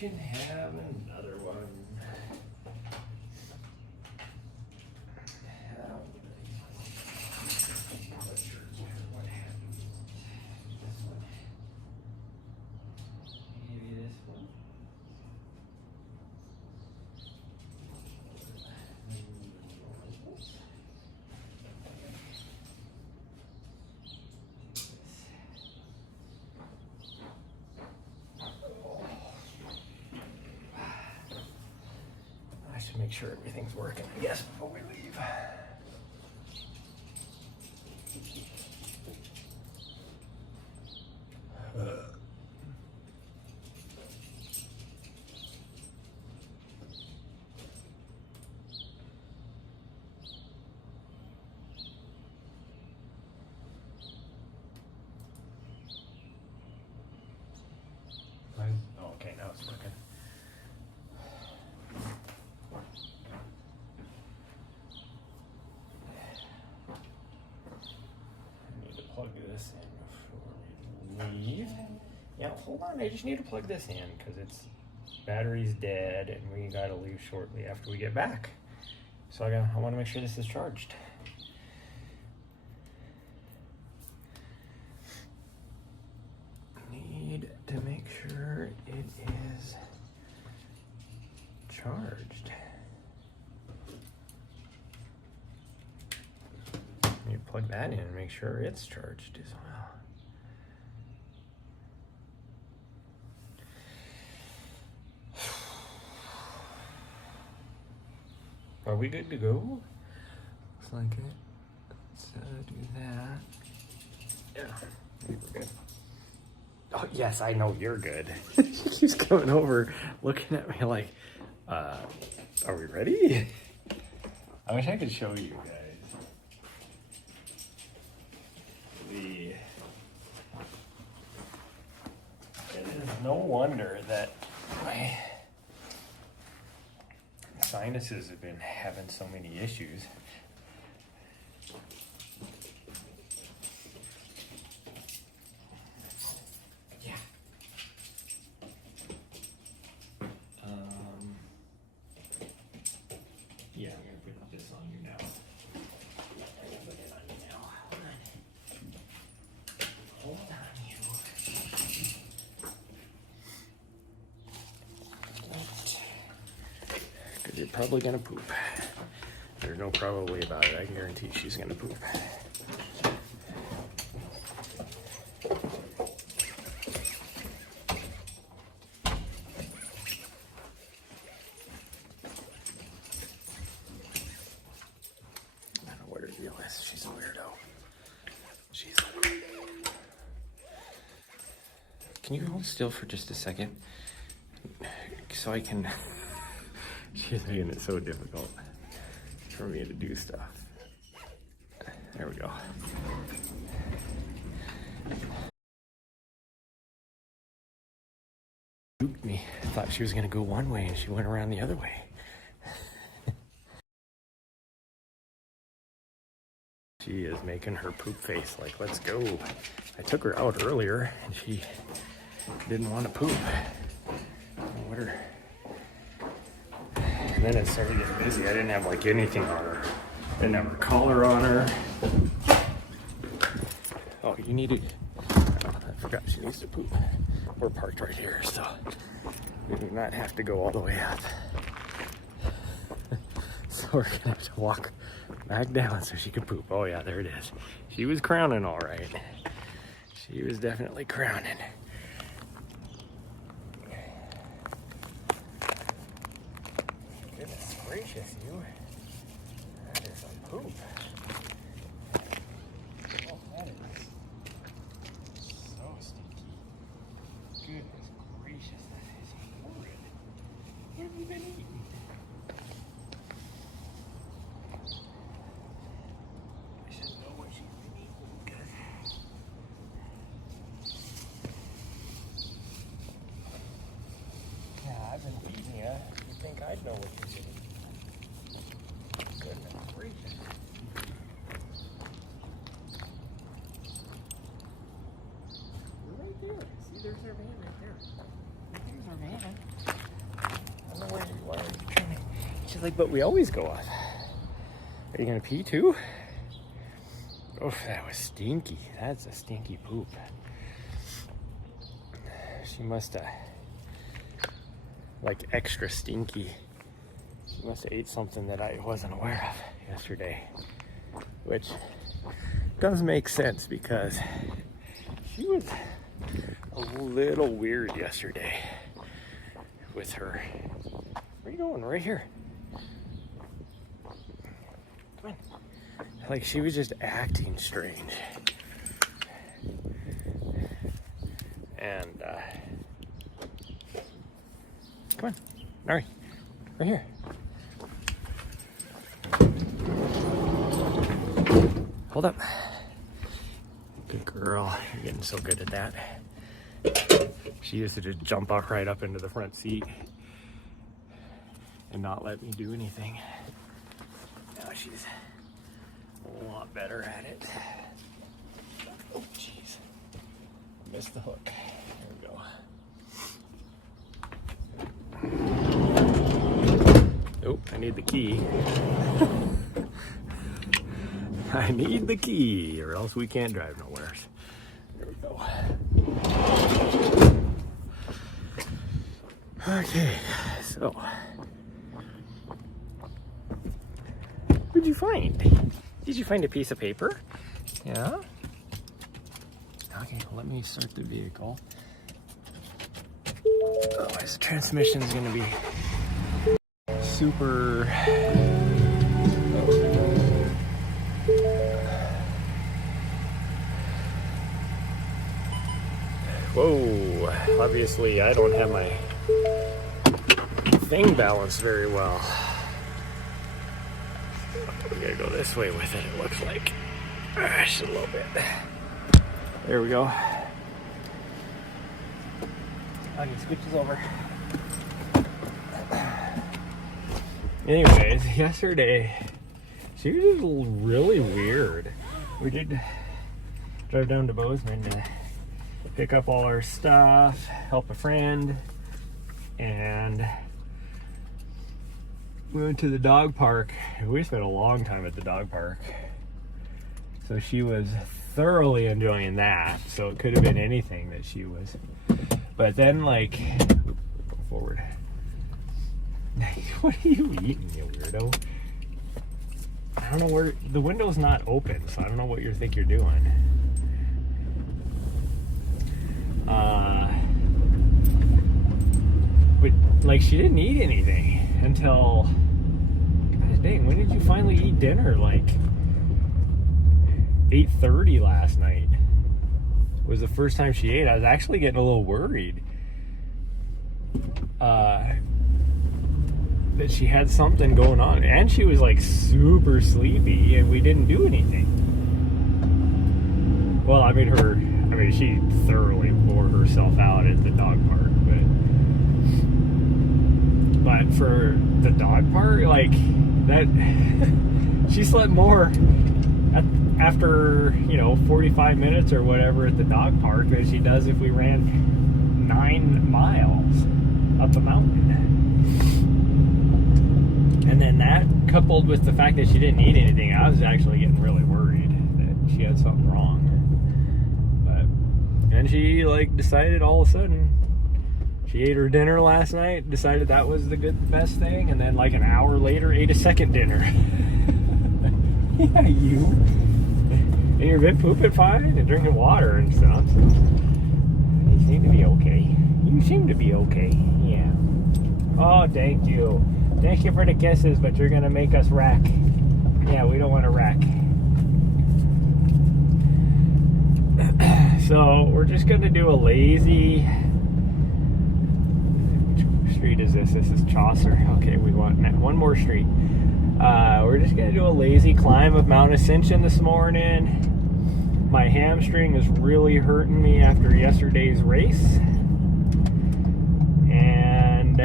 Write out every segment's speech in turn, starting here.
can have another one. What happened? This one. Maybe this one. I should make sure everything's working, I guess, before we leave. Okay, now it's working. I need to plug this in before we leave. Yeah, hold on, I just need to plug this in because its battery's dead and we gotta leave shortly after we get back. So I wanna make sure this is charged. Need to make sure it is charged. You plug that in and make sure it's charged as well. Are we good to go? Looks like it. Let's do that. Yeah, I think we're good. Oh, yes, I know you're good. She keeps coming over, looking at me like, are we ready? I wish I could show you guys. It is no wonder that my sinuses have been having so many issues. Yeah. Yeah, I'm gonna put this on you now. I'm gonna put it on you now. Hold on, you. Because you're probably gonna poop. There's no probably about it. I can guarantee she's gonna poop. She's a weirdo. She's a weirdo. Can you hold still for just a second? So I can... She's making it so difficult for me to do stuff. There we go. Spooked me. I thought she was gonna go one way and she went around the other way. She is making her poop face like, let's go. I took her out earlier and she didn't want to poop. What her? And then it started getting busy. I didn't have like anything on her. Didn't have her collar on her. Oh, you needed. I forgot she needs to poop. We're parked right here, so we do not have to go all the way up. So we're gonna have to walk back down so she could poop. Oh yeah, there it is. She was crowning all right. She was definitely crowning. Goodness gracious, you. That is a poop. Oh, that is so stinky. Goodness gracious, that is horrid. What have you been eating? I've been feeding you. You think I'd know what you're doing? Goodness gracious. She's like, but we always go up. Are you gonna pee too? Oh, that was stinky. That's a stinky poop. She must have, like, extra stinky. She must have ate something that I wasn't aware of yesterday, which does make sense because she was a little weird yesterday with her. Where are you going? Right here. Come on. Like, she was just acting strange. And, come on. All right. Right here. Hold up. Good girl. You're getting so good at that. She used to just jump up right up into the front seat and not let me do anything. Now she's a lot better at it. Oh, jeez. Missed the hook. There we go. Oh, I need the key. I need the key, or else we can't drive nowhere. There we go. Okay, so what'd you find? Did you find a piece of paper? Yeah? Okay, let me start the vehicle. Otherwise, the transmission's gonna be super. Whoa, obviously I don't have my thing balanced very well. We gotta go this way with it, it looks like. Just a little bit. There we go. Okay, switches over. Anyways, yesterday, she was just really weird. We did drive down to Bozeman to pick up all our stuff, help a friend, and we went to the dog park. We spent a long time at the dog park. So she was thoroughly enjoying that. So it could have been anything that she was. But then, like, go forward. What are you eating, you weirdo? I don't know where, the window's not open, so I don't know what you think you're doing. But, like, she didn't eat anything until, gosh dang, when did you finally eat dinner? Like 8:30 last night was the first time she ate. I was actually getting a little worried that she had something going on, and she was like super sleepy, and we didn't do anything. Well, I mean, she thoroughly wore herself out at the dog park, but for the dog park, like, that, she slept more after, 45 minutes or whatever at the dog park than she does if we ran 9 miles up a mountain. And then that, coupled with the fact that she didn't eat anything, I was actually getting really worried that she had something wrong. And she, like, decided all of a sudden, she ate her dinner last night, decided that was the best thing, and then like an hour later ate a second dinner. Yeah, you. And you've been pooping fine and drinking water and stuff. So you seem to be okay. You seem to be okay. Yeah. Oh, thank you. Thank you for the kisses, but you're gonna make us wreck. Yeah, we don't want to wreck. So we're just gonna do a lazy. Which street is this? This is Chaucer. Okay, we want one more street. We're just gonna do a lazy climb of Mount Ascension this morning. My hamstring is really hurting me after yesterday's race, and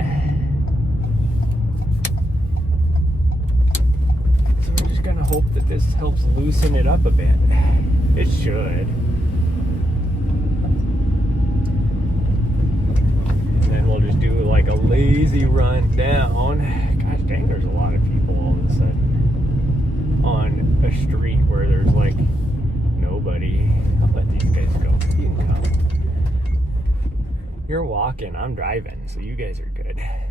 so we're just gonna hope that this helps loosen it up a bit. It should. And then we'll just do like a lazy run down. Gosh dang, there's a lot of people all of a sudden on a street where there's like nobody. I'll let these guys go. You can come. You're walking, I'm driving, so you guys are good. Yeah.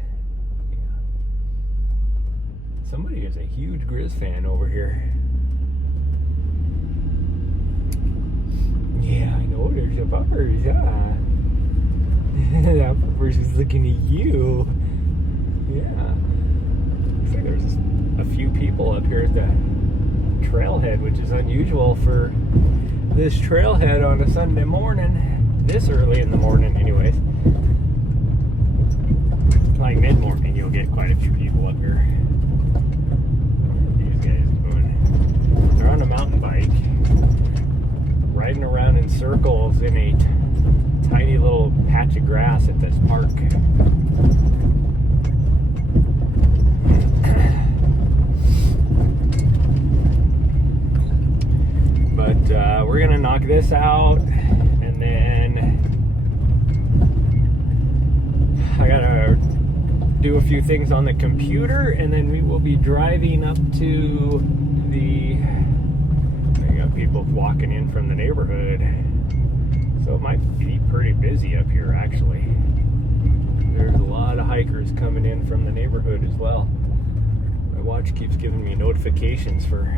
Somebody is a huge Grizz fan over here. Yeah, I know, there's a buffers, yeah. That buffers is looking at you. Yeah. Looks like there's a few people up here at the trailhead, which is unusual for this trailhead on a Sunday morning. This early in the morning, anyways. Like mid-morning, you'll get quite a few people up here. These guys doing. They're on a mountain bike, riding around in circles in a tiny little patch of grass at this park. But we're gonna knock this out, and then I gotta do a few things on the computer, and then we will be driving up to the. I got people walking in from the neighborhood, so it might be pretty busy up here actually. There's a lot of hikers coming in from the neighborhood as well. My watch keeps giving me notifications for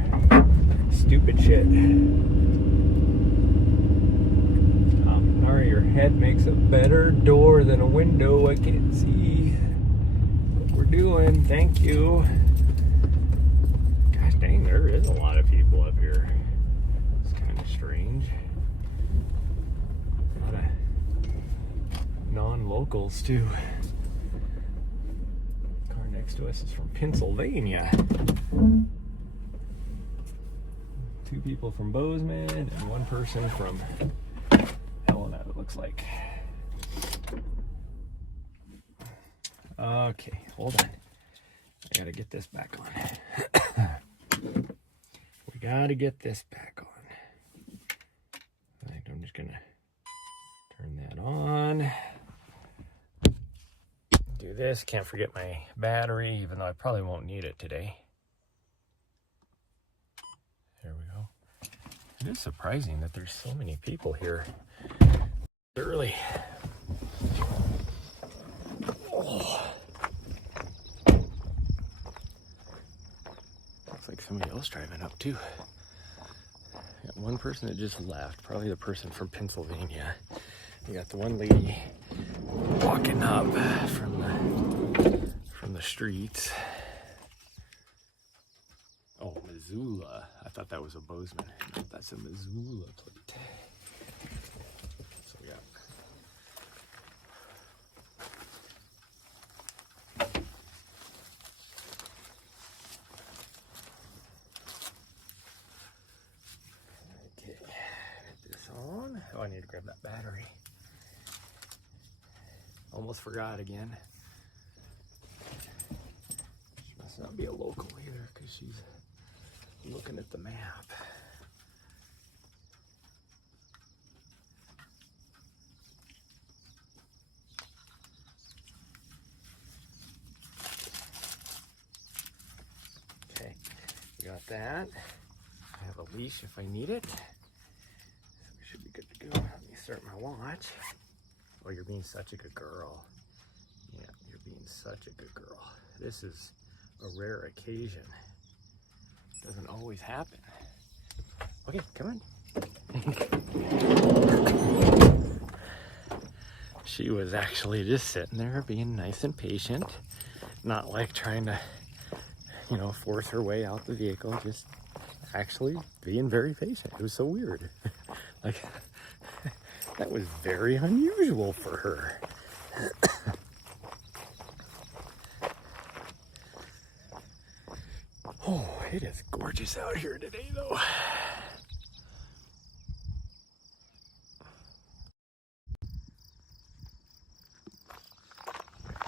stupid shit. Nari, your head makes a better door than a window. I can't see what we're doing. Thank you. Gosh dang, there is a lot of people up here. It's kind of strange. A lot of non-locals too. The car next to us is from Pennsylvania. 2 people from Bozeman and 1 person from Helena, it looks like. Okay, hold on. I gotta get this back on. We gotta get this back on. Alright, I'm just gonna turn that on. Do this. Can't forget my battery, even though I probably won't need it today. There we go. It is surprising that there's so many people here early. Oh. Looks like somebody else driving up too. Got 1 person that just left, probably the person from Pennsylvania. We got the one lady walking up from the streets. Oh, Missoula. I thought that was a Bozeman. No, that's a Missoula plate. So we got. Okay, get this on. Oh, I need to grab that battery. Almost forgot again. She must not be a local either, because she's looking at the map. Okay, we got that. I have a leash if I need it. So we should be good to go. Let me start my watch. Oh, you're being such a good girl. Yeah, you're being such a good girl. This is a rare occasion. Doesn't always happen. Okay, come on. She was actually just sitting there being nice and patient. Not like trying to, force her way out the vehicle. Just actually being very patient. It was so weird. Like, that was very unusual for her. Oh, it is gorgeous out here today, though.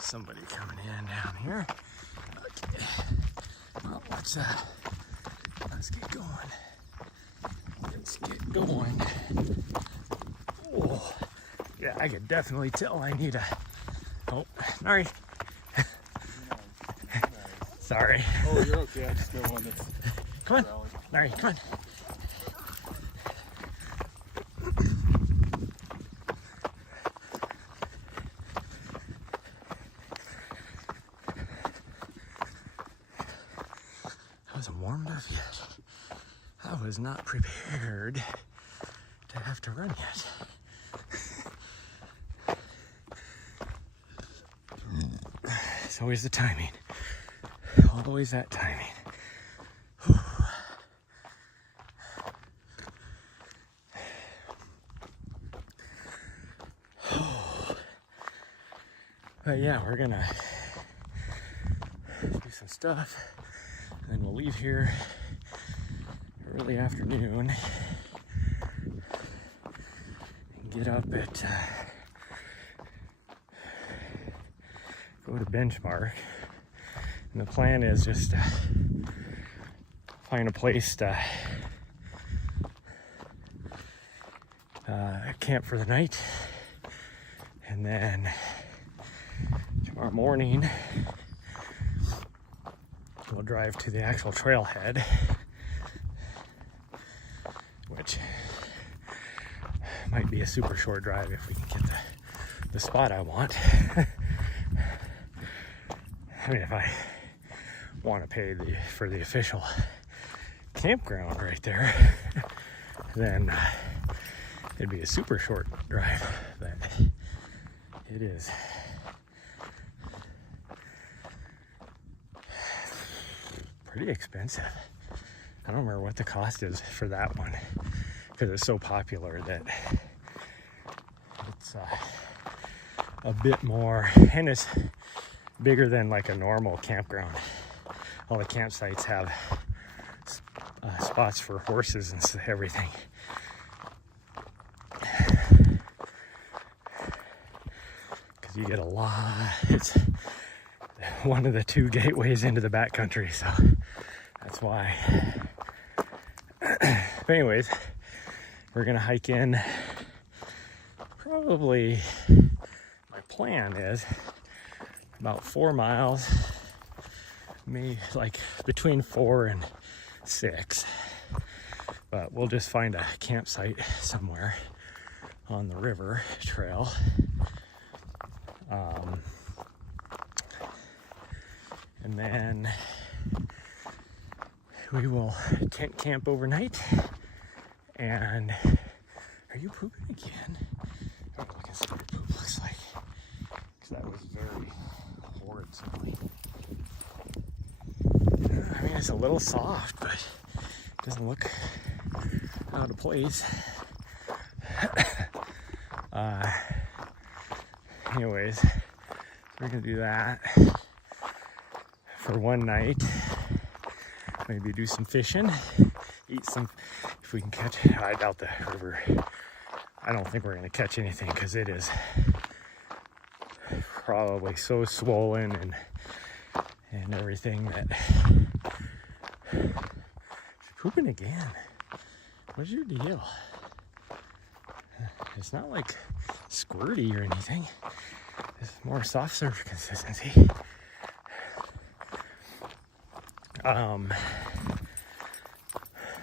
Somebody coming in down here. Okay. Well, let's get going. Let's get going. Oh, yeah, I could definitely tell I need a. Oh, Nari. Sorry. Oh, you're okay. I just got one that's... Come on. Larry, come on. I wasn't warmed up yet. I was not prepared to have to run yet. It's always the timing. Always that timing. But yeah, we're gonna do some stuff, and then we'll leave here early afternoon and get up at go to Benchmark. And the plan is just to find a place to camp for the night, and then tomorrow morning we'll drive to the actual trailhead, which might be a super short drive if we can get the spot I want. I mean, if I want to pay for the official campground right there, then it'd be a super short drive, but it is pretty expensive. I don't remember what the cost is for that one, because it's so popular that it's a bit more, and it's bigger than like a normal campground. All the campsites have spots for horses and everything. Because you get a lot. It's one of the 2 gateways into the backcountry, so that's why. But anyways, we're gonna hike in. Probably my plan is about 4 miles, maybe like between 4 and 6, but we'll just find a campsite somewhere on the river trail. And then we will tent camp overnight. And are you pooping again? I don't look and see what your poop looks like, because that was very horrid smelling. I mean, it's a little soft, but it doesn't look out of place. Anyways, we're gonna do that for one night. Maybe do some fishing, eat some, if we can catch. I doubt the river. I don't think we're gonna catch anything, because it is probably so swollen and everything that. You're pooping again. What's your deal? It's not like squirty or anything. It's more soft serve consistency.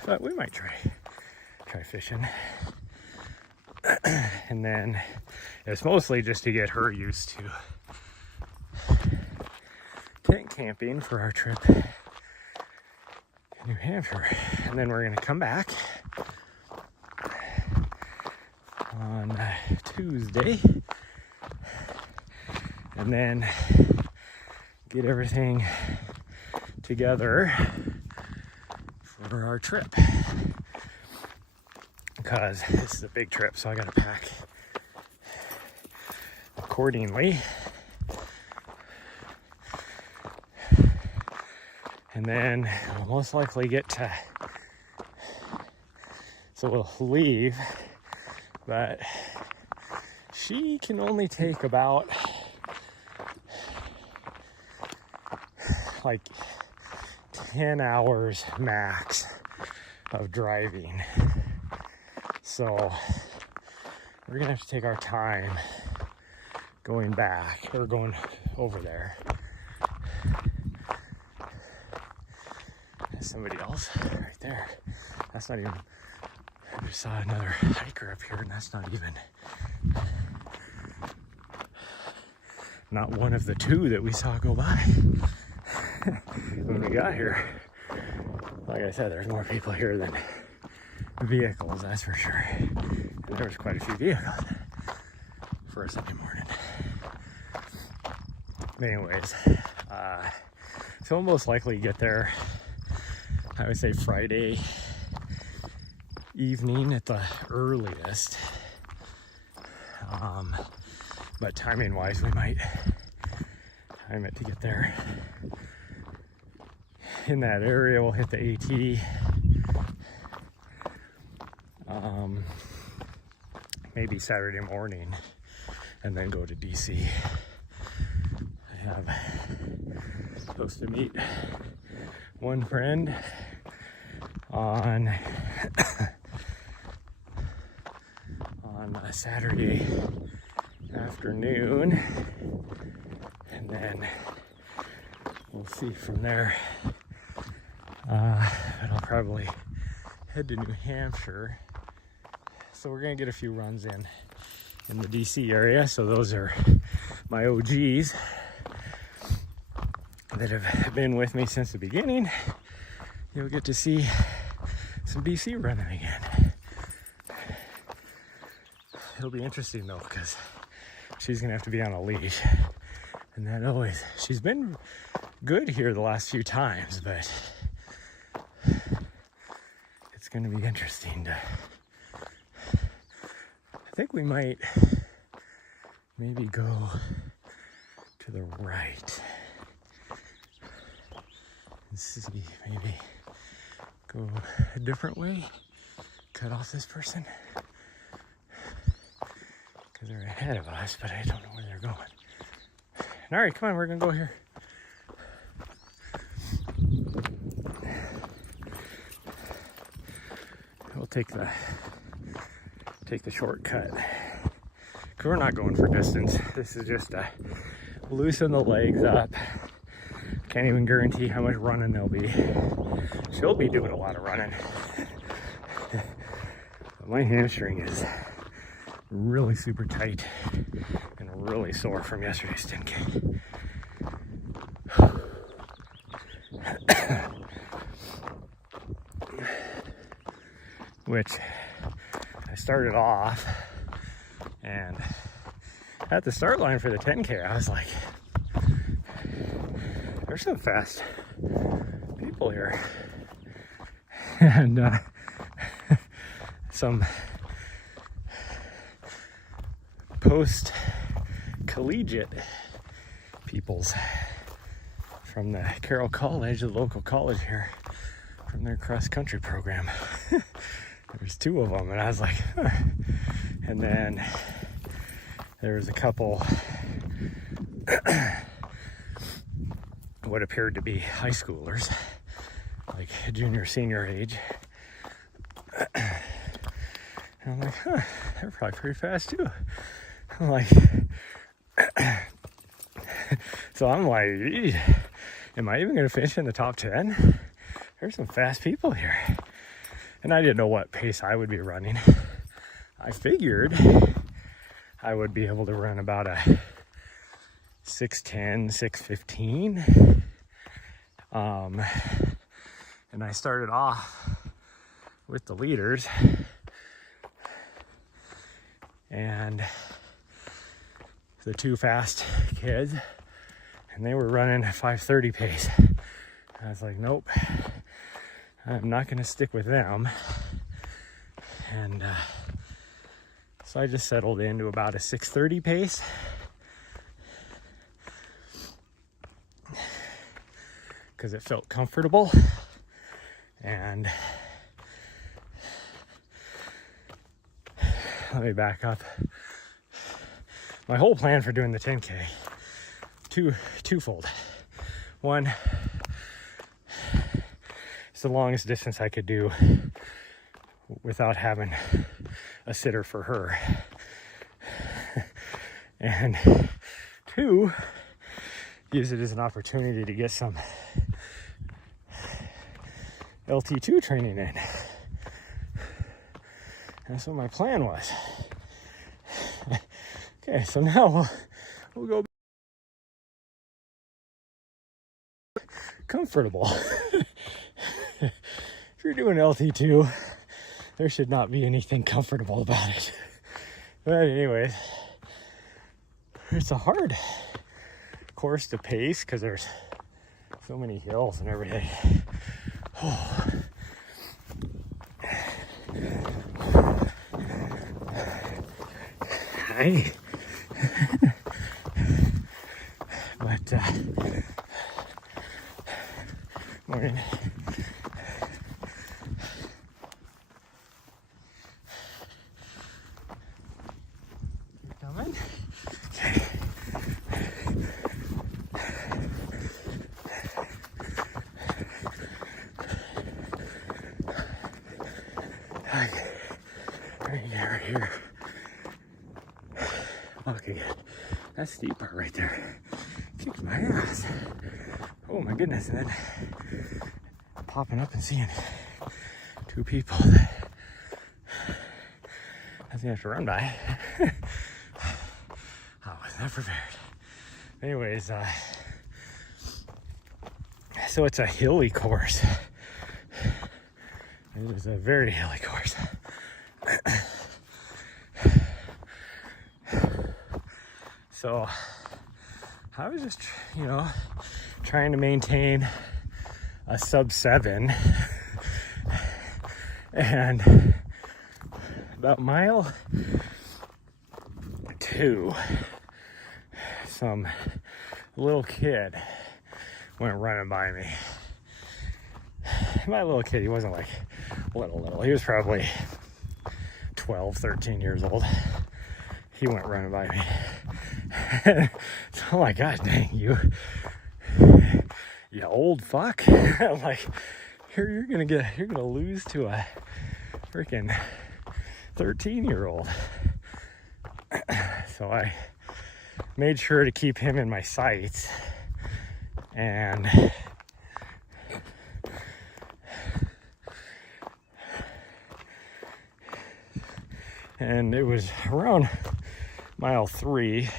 But we might try fishing. And then it's mostly just to get her used to tent camping for our trip to New Hampshire. And then we're gonna come back on Tuesday and then get everything together for our trip, because this is a big trip, so I gotta pack accordingly. And then we'll most likely get to, so we'll leave, but she can only take about like 10 hours max of driving. So we're gonna have to take our time going back, or going over there. somebody else right there. That's not even, I just saw another hiker up here, and that's not even, not one of the two that we saw go by when we got here. Like I said, there's more people here than vehicles, that's for sure. And there was quite a few vehicles for a Sunday morning. Anyways, so we'll most likely get there, I would say Friday evening at the earliest. But timing wise, we might time it to get there in that area. We'll hit the AT. Maybe Saturday morning and then go to DC. I have supposed to meet one friend on on a Saturday afternoon, and then we'll see from there. But I'll probably head to New Hampshire. So we're gonna get a few runs in the DC area. So those are my OGs that have been with me since the beginning. You'll get to see some BC running again. It'll be interesting though, because she's gonna have to be on a leash, and that always, she's been good here the last few times, but it's gonna be interesting to, I think we might maybe go to the right and see, maybe go a different way, cut off this person, because they're ahead of us, but I don't know where they're going. All right, come on, we're gonna go here. We'll take the shortcut, because we're not going for distance. This is just to loosen the legs up. Can't even guarantee how much running there'll be. She'll be doing a lot of running. But my hamstring is really super tight and really sore from yesterday's 10K. Which I started off, and at the start line for the 10K, I was like, there's some fast people here. And some post-collegiate peoples from the Carroll College, the local college here, from their cross-country program. There's two of them, and I was like, huh. And then there was a couple what appeared to be high schoolers, like junior, senior age. And I'm like, huh, they're probably pretty fast too. I'm like, so I'm like, geez, am I even gonna finish in the top 10? There's some fast people here. And I didn't know what pace I would be running. I figured I would be able to run about a 6:10, 6:15. And I started off with the leaders, and the two fast kids, and they were running a 5:30 pace. I was like, nope, I'm not going to stick with them. And so I just settled into about a 6:30 pace. Because it felt comfortable. And let me back up. My whole plan for doing the 10K, twofold. One, it's the longest distance I could do without having a sitter for her. And two, use it as an opportunity to get some LT2 training in. That's what my plan was. Okay, so now we'll go comfortable. If you're doing LT2, there should not be anything comfortable about it. But anyways, it's a hard course to pace because there's so many hills and everything. Oh. Hi. But morning. You coming? Okay. Okay. Right here. Okay, good. That steep part right there kicked my ass. Oh my goodness, and then popping up and seeing two people that I think I have to run by. I was not prepared. Anyways, so it's a hilly course. It is a very hilly course. So I was just, trying to maintain a sub 7, and about mile 2, some little kid went running by me. My little kid, he wasn't like little. He was probably 12, 13 years old. He went running by me. So I'm like, God dang, you old fuck. I'm like, you're gonna lose to a freaking 13-year-old. So I made sure to keep him in my sights, and it was around mile 3,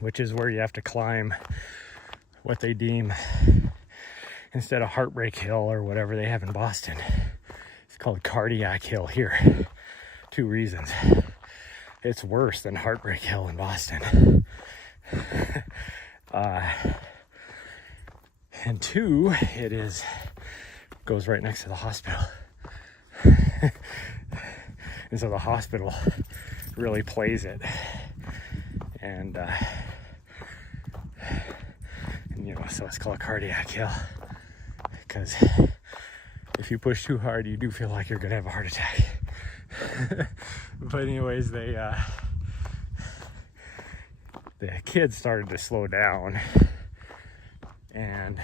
which is where you have to climb what they deem, instead of Heartbreak Hill or whatever they have in Boston, it's called Cardiac Hill here. 2 reasons. It's worse than Heartbreak Hill in Boston. And 2, it goes right next to the hospital. And so the hospital really plays it. And so it's called Cardiac Hill, because if you push too hard, you do feel like you're gonna have a heart attack. But anyways, the kids started to slow down, and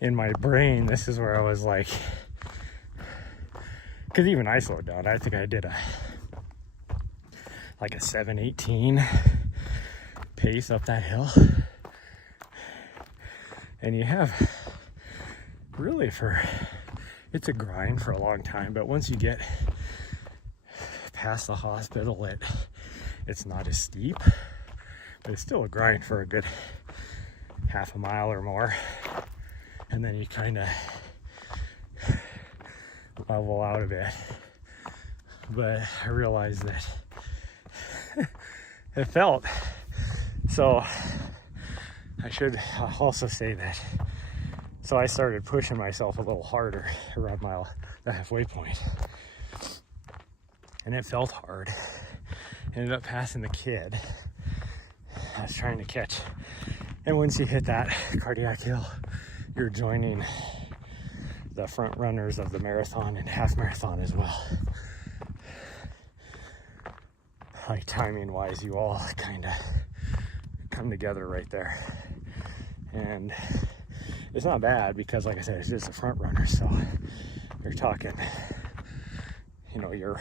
in my brain, this is where I was like, because even I slowed down. I think I did a 7:18 pace up that hill. And you have really it's a grind for a long time, but once you get past the hospital, it's not as steep, but it's still a grind for a good half a mile or more. And then you kind of level out a bit. But I realized that it felt. So I should also say that. So I started pushing myself a little harder around the halfway point. And it felt hard. Ended up passing the kid I was trying to catch. And once you hit that Cardiac Hill, you're joining the front runners of the marathon and half marathon as well. Like timing wise, you all kind of come together right there. And it's not bad because, like I said, it's just a front runner. So you're talking, you're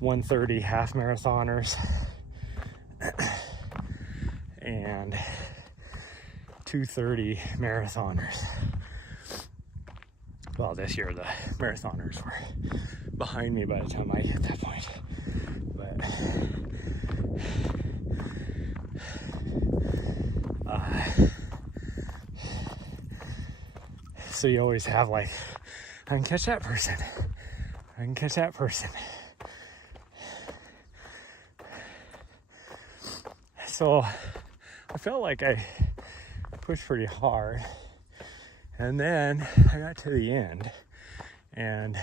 1:30 half marathoners and 2:30 marathoners. Well, this year the marathoners were behind me by the time I hit that point. But so you always have like, I can catch that person. I can catch that person. So I felt like I pushed pretty hard. And then I got to the end, and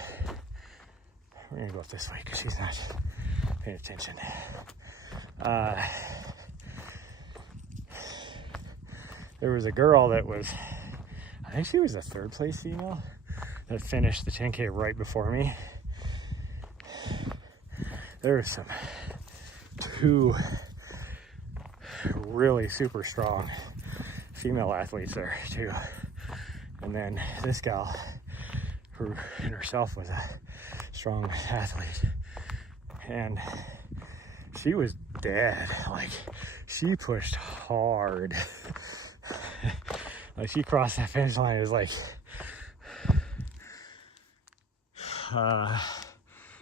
we're gonna go up this way because she's not paying attention. There was a girl that was, I think she was a third place female that finished the 10K right before me. There was two really super strong female athletes there too. And then this gal, who in herself was a strong athlete, and she was dead. Like, she pushed hard. Like, she crossed that finish line. It was like,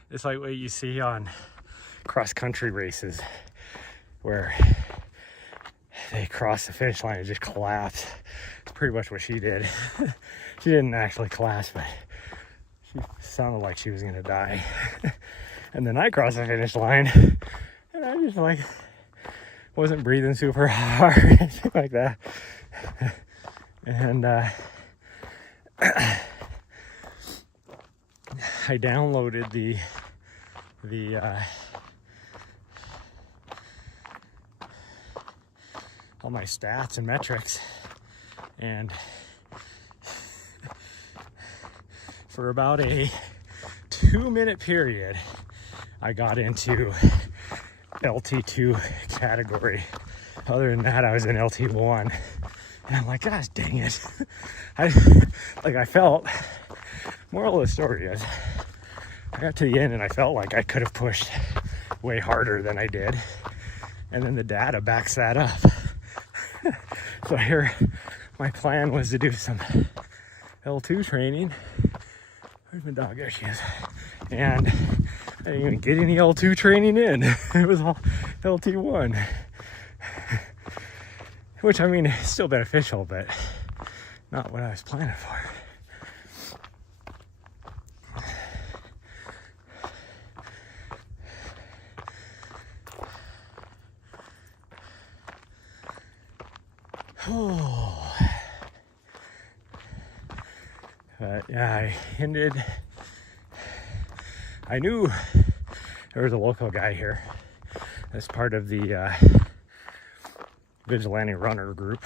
it's like what you see on cross country races where they cross the finish line and just collapse. It's pretty much what she did. She didn't actually collapse, but she sounded like she was gonna die. And then I crossed the finish line, and I just like wasn't breathing super hard, anything like that. And I downloaded the all my stats and metrics, and for about a 2-minute period I got into LT2 category. Other than that, I was in LT1, and I'm like, gosh dang it. I felt, moral of the story is, I got to the end and I felt like I could have pushed way harder than I did, and then the data backs that up. So here, my plan was to do some L2 training. Where's my dog? There she is. And I didn't even get any L2 training in. It was all LT1. Which, I mean, is still beneficial, but not what I was planning for. Oh. But yeah, I ended. I knew there was a local guy here as part of the Vigilante Runner group,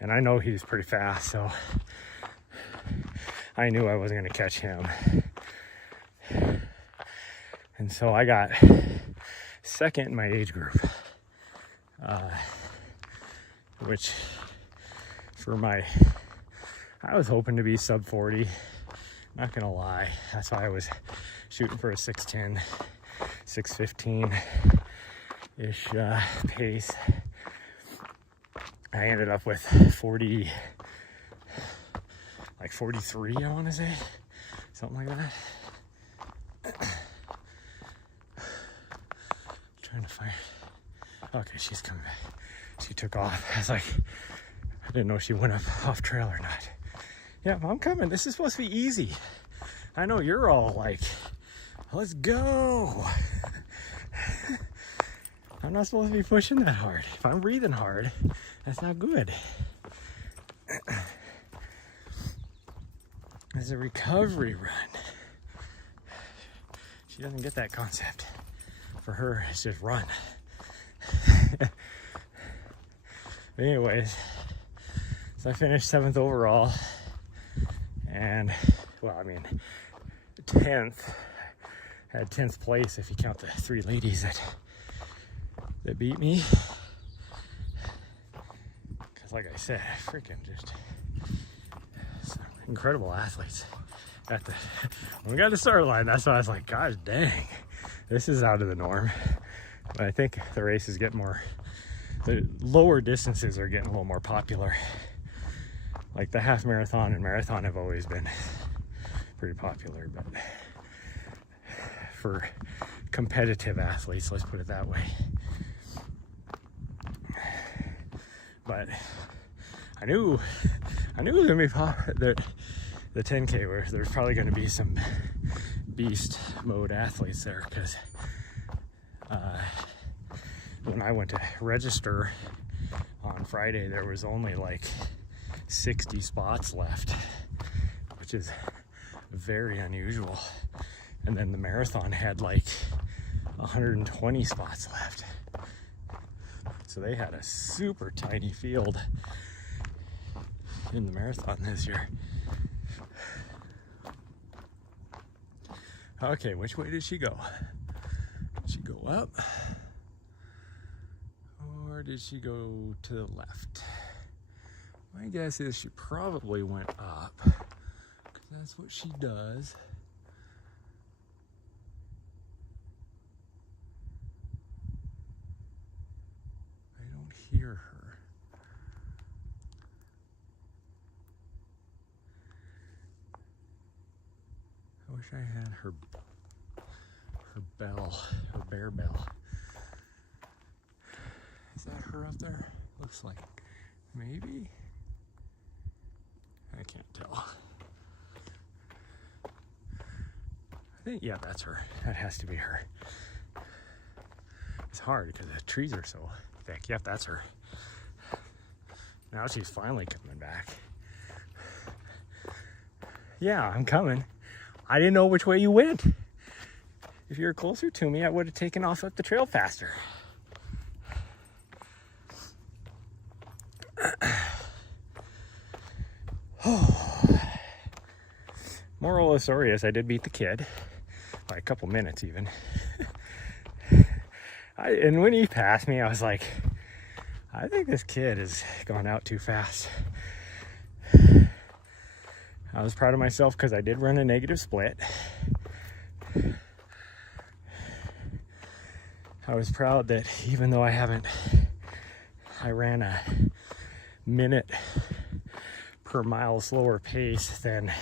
and I know he's pretty fast, so I knew I wasn't going to catch him. And so I got second in my age group, which for my, I was hoping to be sub 40, not gonna lie. That's why I was shooting for a 6:10, 6:15-ish pace. I ended up with 40, like 43, I want to say, something like that. Trying to find, okay, she's coming back. She took off. I was like, I didn't know she went off trail or not. Yeah, I'm coming. This is supposed to be easy. I know you're all like, let's go. I'm not supposed to be pushing that hard. If I'm breathing hard, that's not good. It's a recovery run. She doesn't get that concept. For her, it's just run. Anyways, so I finished 7th overall, and well, I mean 10th. I had 10th place if you count the 3 ladies that beat me. Because like I said, freaking just some incredible athletes at the, when we got the start line, that's why I was like, gosh dang, this is out of the norm. But I think the race is getting more the lower distances are getting a little more popular. Like the half marathon and marathon have always been pretty popular, but for competitive athletes, let's put it that way. But I knew it was gonna be that the 10K where there's probably gonna be some beast mode athletes there, because when I went to register on Friday, there was only like 60 spots left, which is very unusual. And then the marathon had like 120 spots left. So they had a super tiny field in the marathon this year. Okay, which way did she go? Did she go up? Or did she go to the left? My guess is she probably went up, because that's what she does. I don't hear her. I wish I had her bell, her bear bell. Is that her up there? Looks like maybe. I can't tell. I think, yeah, that's her. That has to be her. It's hard because the trees are so thick. Yep, that's her. Now she's finally coming back. Yeah, I'm coming. I didn't know which way you went. If you were closer to me, I would have taken off up the trail faster. Moral of the story is I did beat the kid by a couple minutes even. And when he passed me, I was like, I think this kid has gone out too fast. I was proud of myself because I did run a negative split. I was proud that even though I ran a minute per mile slower pace than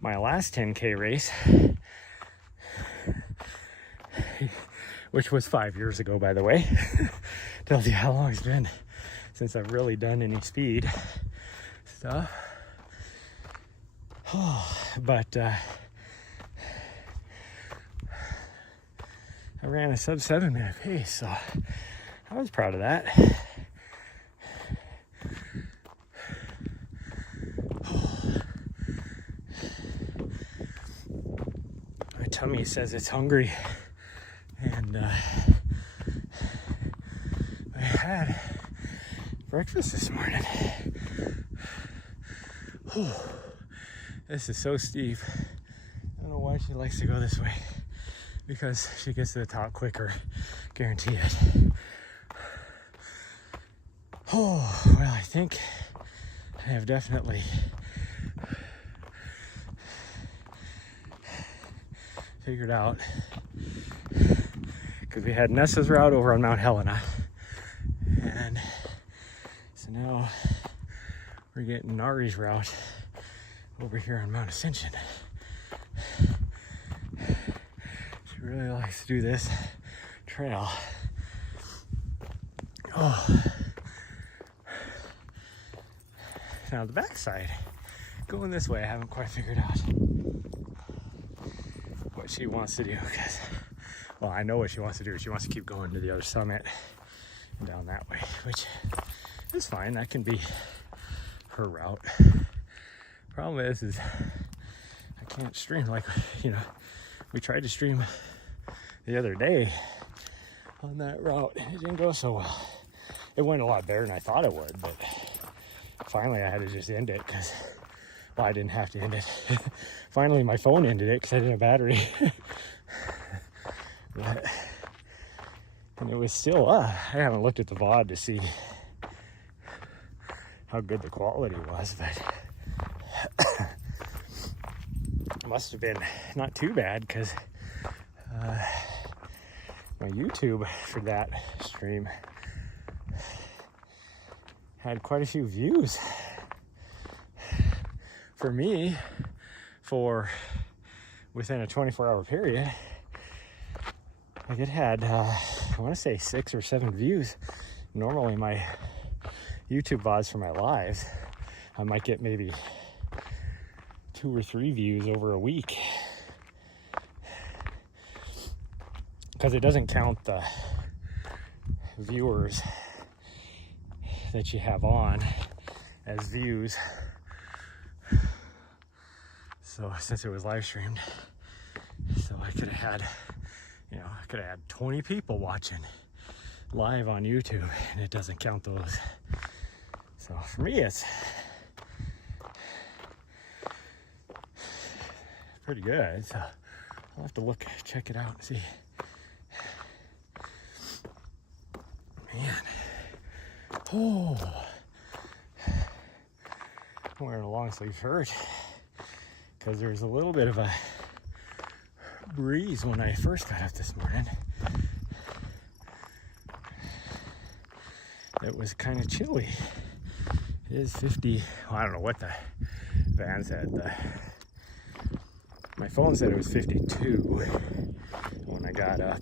my last 10K race, which was 5 years ago, by the way. Tells you how long it's been since I've really done any speed stuff. But I ran a sub 7 minute pace, so I was proud of that. My tummy says it's hungry, and I had breakfast this morning. This is so steep. I don't know why she likes to go this way, because she gets to the top quicker, guarantee it. Oh, well, I think I have definitely figured out, because we had Nessa's route over on Mount Helena, and so now we're getting Nari's route over here on Mount Ascension. She really likes to do this trail. Oh. Now the backside, going this way, I haven't quite figured out what she wants to do, because, well, I know what she wants to do. She wants to keep going to the other summit and down that way, which is fine. That can be her route. Problem is I can't stream. Like, you know, we tried to stream the other day on that route. It didn't go so well. It went a lot better than I thought it would, but finally I had to just end it because, well, I didn't have to end it. Finally my phone ended it because I didn't have battery. But, and it was still, I haven't looked at the VOD to see how good the quality was, but it must have been not too bad, because my YouTube for that stream had quite a few views. For me, for within a 24-hour period, like it had, I want to say 6 or 7 views. Normally my YouTube VODs for my lives, I might get maybe 2 or 3 views over a week. Because it doesn't count the viewers that you have on as views. So since it was live streamed, so I could have had, I could have had 20 people watching live on YouTube, and it doesn't count those. So for me, it's pretty good. So I'll have to check it out and see. Man, I'm wearing a long sleeve shirt because there's a little bit of a breeze when I first got up this morning. It was kind of chilly. It is 50, well, I don't know what the van said. My phone said it was 52 when I got up.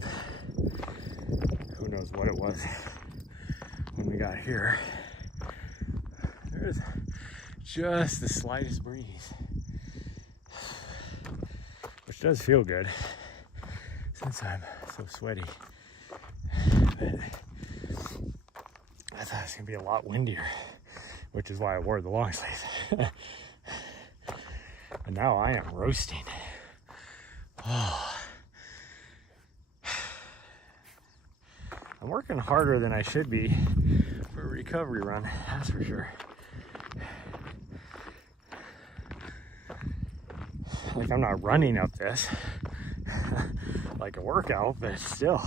Who knows what it was when we got here. There's just the slightest breeze, which does feel good since I'm so sweaty. But I thought it was gonna be a lot windier, which is why I wore the long sleeve. And now I am roasting. Oh. I'm working harder than I should be for a recovery run, that's for sure. Like, I'm not running up this like a workout, but still.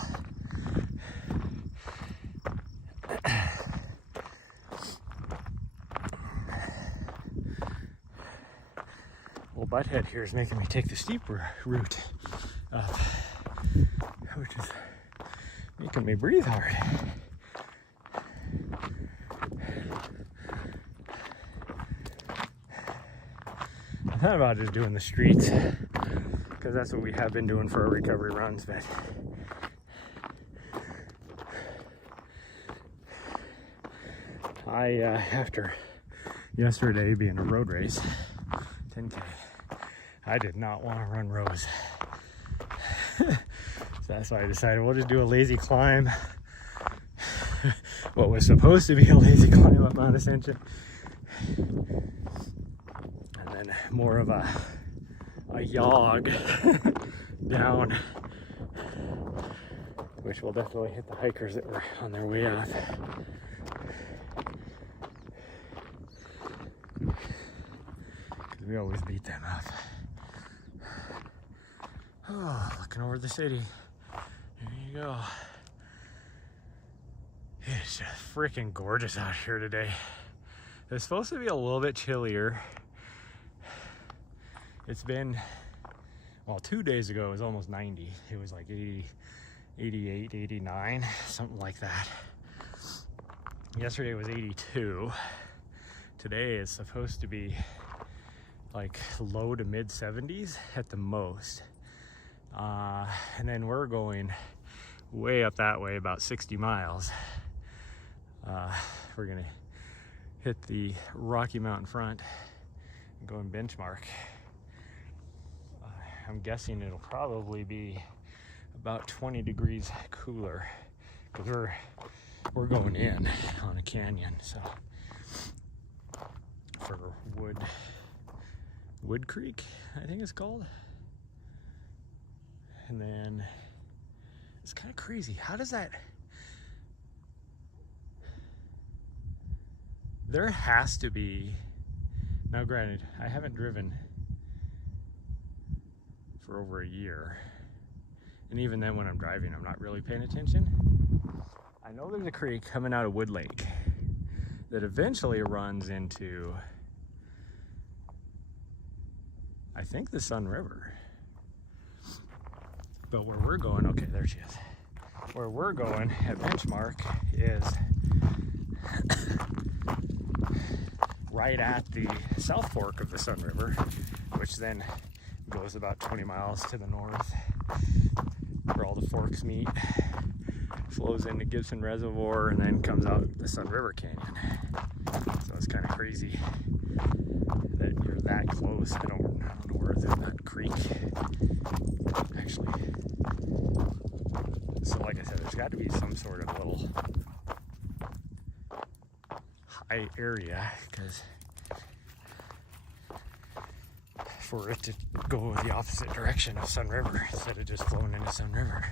Well, Butthead here is making me take the steeper route up, which is making me breathe hard. I thought about just doing the streets because that's what we have been doing for our recovery runs, but after yesterday being a road race, 10K, I did not want to run roads. So that's why I decided we'll just do a lazy climb. What was supposed to be a lazy climb up Mount Ascension. And then more of a jog down, which will definitely hit the hikers that were on their way up. Because we always beat them up. Oh, looking over the city. There you go. It's just freaking gorgeous out here today. It's supposed to be a little bit chillier. It's been, well, 2 days ago it was almost 90. It was like 80, 88, 89, something like that. Yesterday was 82. Today is supposed to be like low to mid 70s at the most. And then we're going way up that way, about 60 miles. We're gonna hit the Rocky Mountain front and go and benchmark. I'm guessing it'll probably be about 20 degrees cooler because we're going in on a canyon. So for Wood Creek, I think it's called. And then it's kind of crazy. How does that? There has to be. Now, granted, I haven't driven for over a year, and even then when I'm driving, I'm not really paying attention. I know there's a creek coming out of Wood Lake that eventually runs into, I think, the Sun River. But where we're going, okay, there she is. Where we're going at Benchmark is right at the South Fork of the Sun River, which then goes about 20 miles to the north where all the forks meet, flows into Gibson Reservoir, and then comes out the Sun River Canyon. So it's kind of crazy that you're that close. I don't know where that creek actually. So like I said, there's got to be some sort of little high area, because for it to go the opposite direction of Sun River instead of just flowing into Sun River.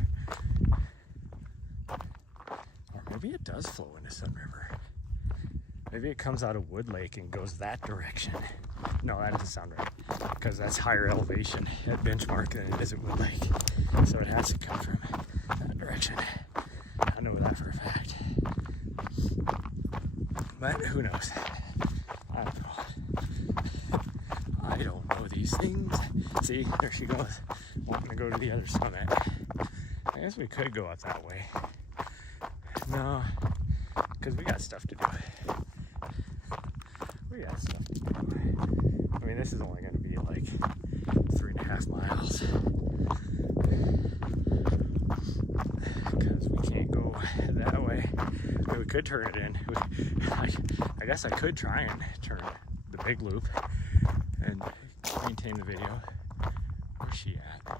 Or maybe it does flow into Sun River. Maybe it comes out of Wood Lake and goes that direction. No, that doesn't sound right, because that's higher elevation at Benchmark than it is at Wood Lake. So it has to come from that direction. I know that for a fact. But who knows? I don't know. I don't know these things. See, there she goes, wanting to go to the other summit. I guess we could go up that way. No, because we got stuff to do. We got stuff to do. I mean, this is only going to be like 3.5 miles. Because we can't go that way. I mean, we could turn it in. I guess I could try and turn the big loop and maintain the video. Where's she at?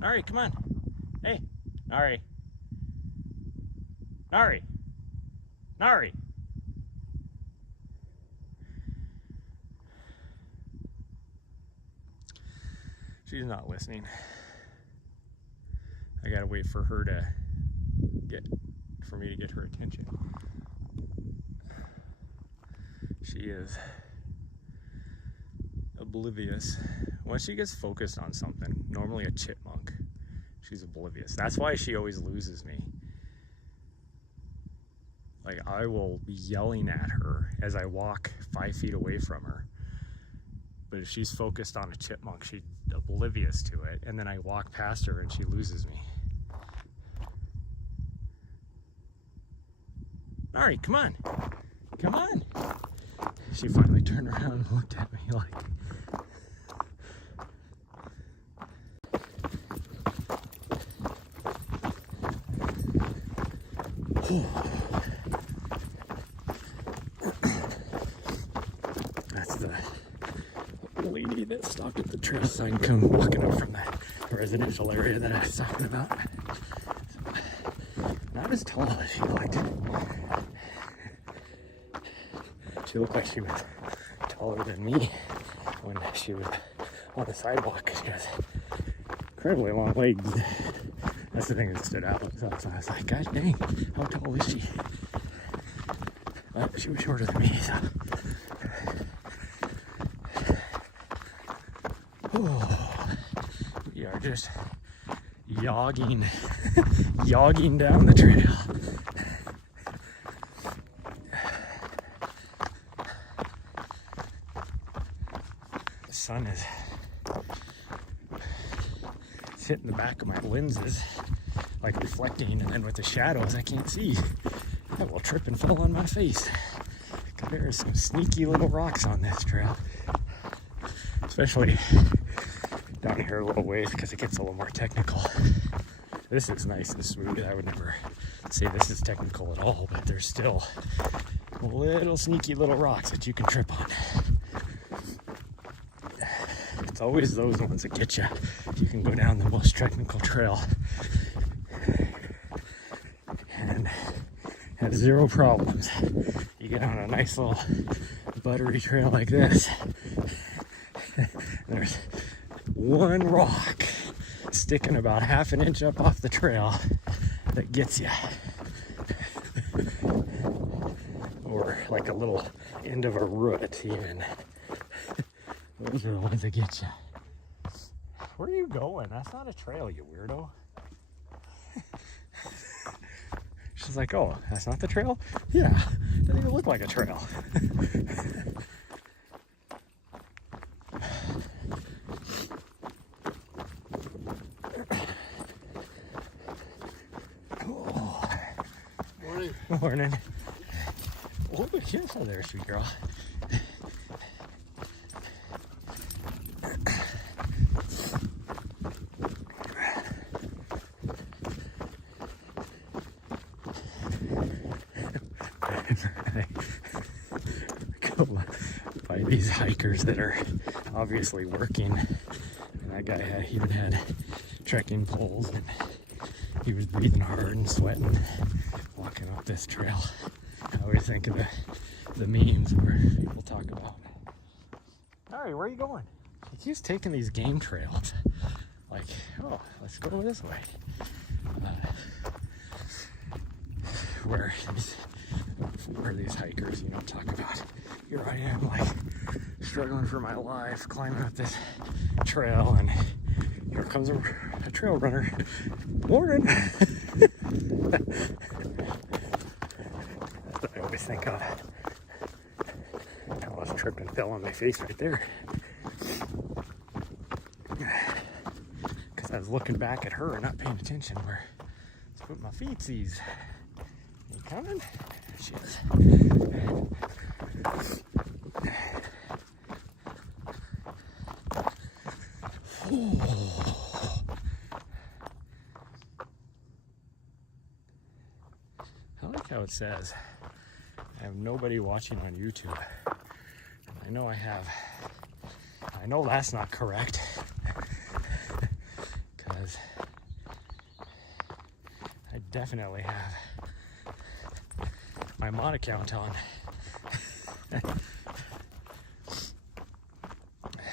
Nari, come on. Hey, Nari. Nari. Nari. She's not listening. I gotta wait for her to for me to get her attention. She is oblivious. Once she gets focused on something, normally a chipmunk, she's oblivious. That's why she always loses me. Like, I will be yelling at her as I walk 5 feet away from her. But if she's focused on a chipmunk, she's oblivious to it. And then I walk past her and she loses me. Nari, come on. Come on. She finally turned around and looked at me like... That's the lady that stopped at the trail sign come walking up from that residential area that I was talking about. Not as tall as she looked. She looked like she was taller than me when she was on the sidewalk. She has incredibly long legs. That's the thing that stood out. So I was like, gosh dang, how tall is she? She was shorter than me, so. Oh, we are just yogging down the trail. The sun is hitting the back of my lenses, like reflecting, and then with the shadows I can't see. I will trip and fall on my face. There are some sneaky little rocks on this trail, especially down here a little ways because it gets a little more technical. This is nice and smooth. I would never say this is technical at all, but there's still little sneaky little rocks that you can trip on. It's always those ones that get you. You can go down the most technical trail and have zero problems. You get on a nice little buttery trail like this. There's one rock sticking about half an inch up off the trail that gets you. Or like a little end of a root even. Those are the ones that get you. Where are you going? That's not a trail, you weirdo. She's like, oh, that's not the trail? Yeah, doesn't even look like a trail. Oh. Morning. Morning. Oh, be careful there, sweet girl. by these hikers that are obviously working. And that guy had even had trekking poles, and he was breathing hard and sweating walking up this trail. I always think of the memes where people talk about, "Alright, where are you going?" He keeps taking these game trails. Like, oh, let's go this way. Where these hikers, you know, talk about, here I am, like, struggling for my life, climbing up this trail, and here comes a trail runner. Morning! That's what I always think of. I almost tripped and fell on my face right there. Because I was looking back at her and not paying attention where I put my feetsies. You coming? There she is. I like how it says, I have nobody watching on YouTube. I know I have. I know that's not correct. Because I definitely have my mod account on.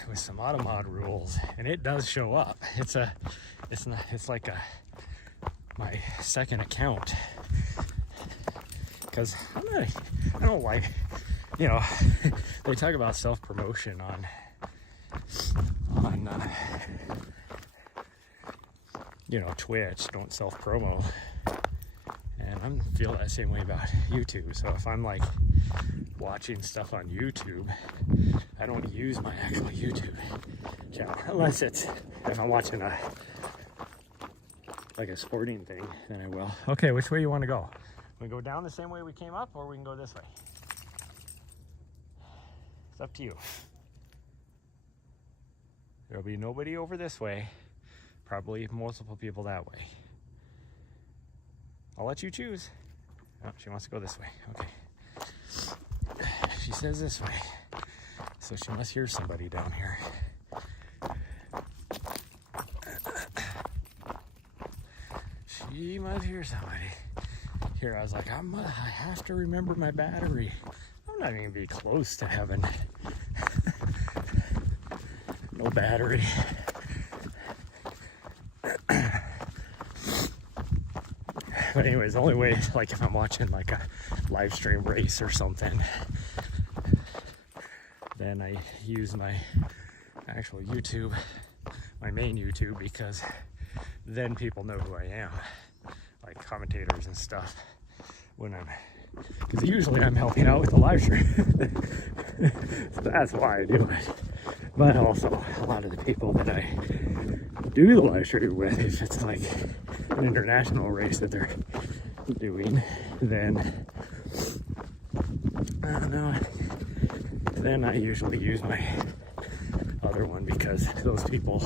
With some automod rules, and it does show up. It's like my second account, because I don't like, you know, they talk about self-promotion on you know, Twitch, don't self-promo, and I feel that same way about YouTube. So if I'm like watching stuff on YouTube, I don't use my actual YouTube channel unless if I'm watching a sporting thing, then I will. Okay, which way you want to go? We go down the same way we came up, or we can go this way? It's up to you. There'll be nobody over this way, probably multiple people that way. I'll let you choose. Oh, she wants to go this way. Okay. She says this way, so she must hear somebody down here. She must hear somebody. Here, I was like, I have to remember my battery. I'm not even gonna be close to having no battery. But anyways, the only way, like if I'm watching like a live stream race or something, then I use my actual YouTube, my main YouTube, because then people know who I am, like commentators and stuff, because usually I'm helping out with the live stream. So that's why I do it. But also, a lot of the people that I do the live stream with, if it's like an international race that they're doing, then I don't know, then I usually use my other one, because those people,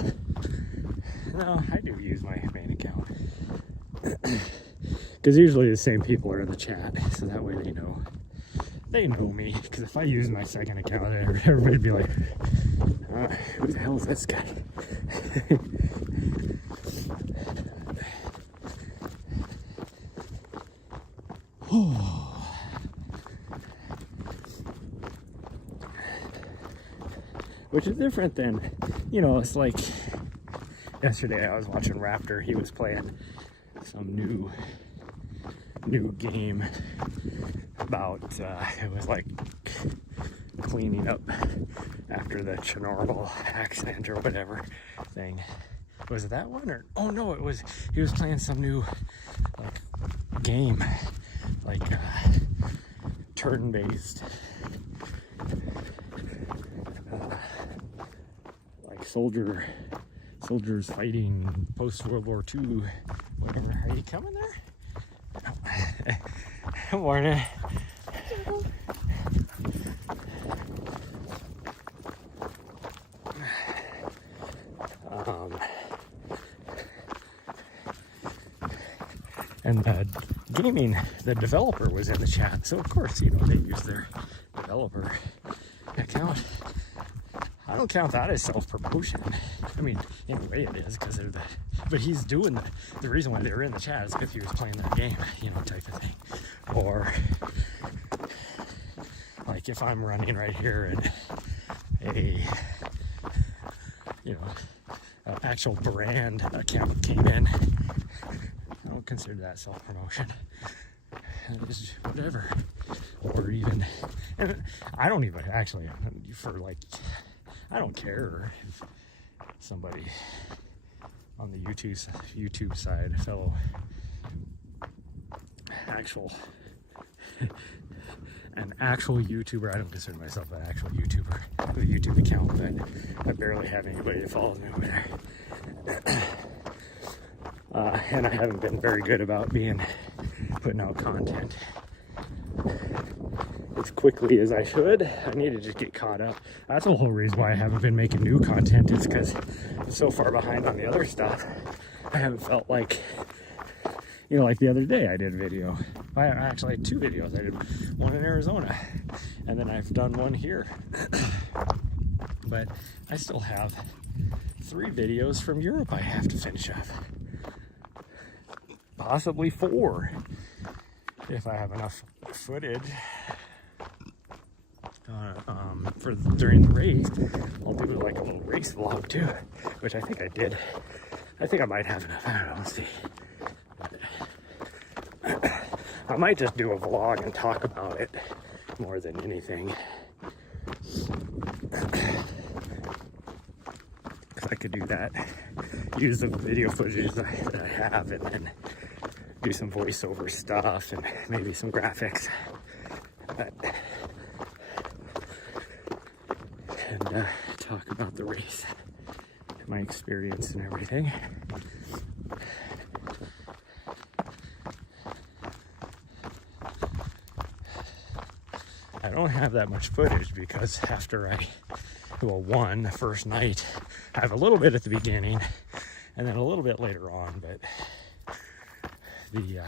no, I do use my main account, because usually the same people are in the chat, so that way they know me. Because if I use my second account, everybody'd be like, who the hell is this guy? Which is different than, you know, it's like yesterday I was watching Raptor. He was playing some new game about, it was like cleaning up after the Chernobyl accident or whatever thing. Was it that one? Or, oh no, he was playing some new like game, like turn-based, like soldiers fighting post-World War II, whatever. Are you coming there? Morning. And the developer was in the chat, so of course, you know, they use their developer account, I don't count that as self-promotion. I mean, in a way it is, because they're the, but he's doing the reason why they were in the chat is if he was playing their game, you know, type of thing. Or like if I'm running right here and a, you know, an actual brand account came in, I don't consider that self-promotion. It's whatever. Or even, and I don't even actually, for like, I don't care if somebody on the YouTube side, fellow an actual YouTuber. I don't consider myself an actual YouTuber. I have a YouTube account, but I barely have anybody that follows me over there. And I haven't been very good about putting out content as quickly as I should. I need to just get caught up. That's the whole reason why I haven't been making new content, is because I'm so far behind on the other stuff. I haven't felt like, you know, like the other day I did a video. I actually had 2 videos. I did one in Arizona, and then I've done one here. But I still have 3 videos from Europe I have to finish up. Possibly 4 if I have enough footage for during the race. I'll do like a little race vlog too, which I think I did. I think I might have enough. I don't know, let's see. I might just do a vlog and talk about it more than anything. Because I could do that. Use the video footage that I have, and then do some voiceover stuff and maybe some graphics. And talk about the race, my experience and everything. I don't have that much footage because after the first night, I have a little bit at the beginning and then a little bit later on, but you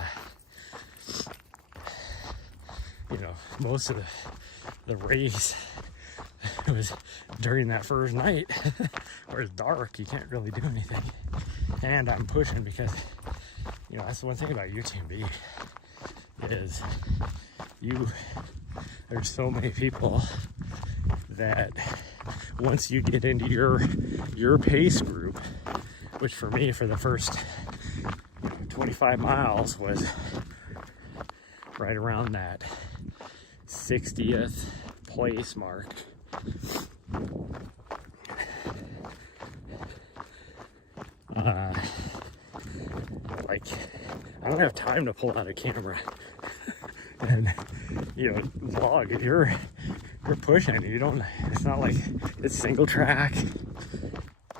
know, most of the race was during that first night where it's dark, you can't really do anything. And I'm pushing because, you know, that's the one thing about UTMB is there's so many people that once you get into your pace group, which for me for the first 25 miles was right around that 60th place mark. Like, I don't have time to pull out a camera and, you know, vlog. You're pushing. You don't. It's not like it's single track